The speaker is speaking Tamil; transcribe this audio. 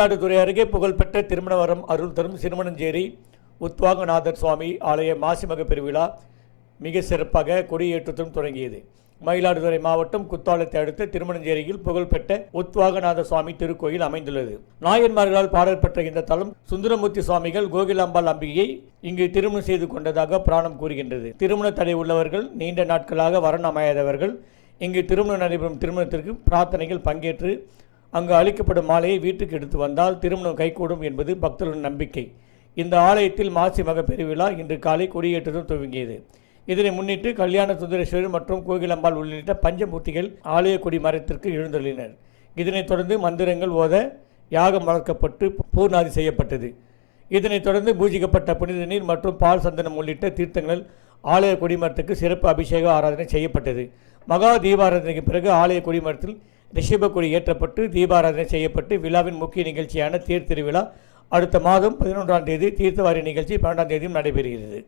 மயிலாடுதுறை அருகே புகழ்பெற்ற திருமணவரம் அருள் தரும் சிறுமணஞ்சேரி உத்வாகநாதர் சுவாமி ஆலய மாசிமக பெருவிழா மிக சிறப்பாக கொடியேற்றத்துடன் தொடங்கியது. மயிலாடுதுறை மாவட்டம் குத்தாலத்தை அடுத்த திருமணஞ்சேரியில் புகழ்பெற்ற உத்வாகநாத சுவாமி திருக்கோயில் அமைந்துள்ளது. நாயன்மார்களால் பாடல் பெற்ற இந்த தலம் சுந்தரமூர்த்தி சுவாமிகள் கோகிலாம்பாள் அம்பிகையை இங்கு திருமணம் செய்து கொண்டதாக புராணம் கூறுகின்றது. திருமண தடை உள்ளவர்கள், நீண்ட நாட்களாக வரன் அமையாதவர்கள் இங்கு திருமணம் நடைபெறும் திருமணத்திற்கு பிரார்த்தனைகள் பங்கேற்று அங்கு அளிக்கப்படும் மாலையை வீட்டுக்கு எடுத்து வந்தால் திருமணம் கைகூடும் என்பது பக்தர்களின் நம்பிக்கை. இந்த ஆலயத்தில் மாசி மக பெருவிழா இன்று காலை கொடியேற்றத்துடன் துவங்கியது. இதனை முன்னிட்டு கல்யாண சுந்தரேஸ்வரர் மற்றும் கோகிலம்பாள் உள்ளிட்ட பஞ்சமூர்த்திகள் ஆலய கொடி மரத்திற்கு எழுந்தள்ளினர். இதனைத் தொடர்ந்து மந்திரங்கள் ஓத யாகம் வளர்க்கப்பட்டு பூர்ணாதி செய்யப்பட்டது. இதனைத் தொடர்ந்து பூஜிக்கப்பட்ட புனித நீர் மற்றும் பால் சந்தனம் உள்ளிட்ட தீர்த்தங்கள் ஆலய கொடிமரத்துக்கு சிறப்பு அபிஷேக ஆராதனை செய்யப்பட்டது. மகா தீபாராதனைக்கு பிறகு ஆலய கொடிமரத்தில் ரிஷப கொடி ஏற்றப்பட்டு தீபாராதனை செய்யப்பட்டு விழாவின் முக்கிய நிகழ்ச்சியான தேர் திருவிழா அடுத்த மாதம் 11ஆம் தேதி, தீர்த்தவாரி நிகழ்ச்சி 12ஆம் தேதியும் நடைபெறுகிறது.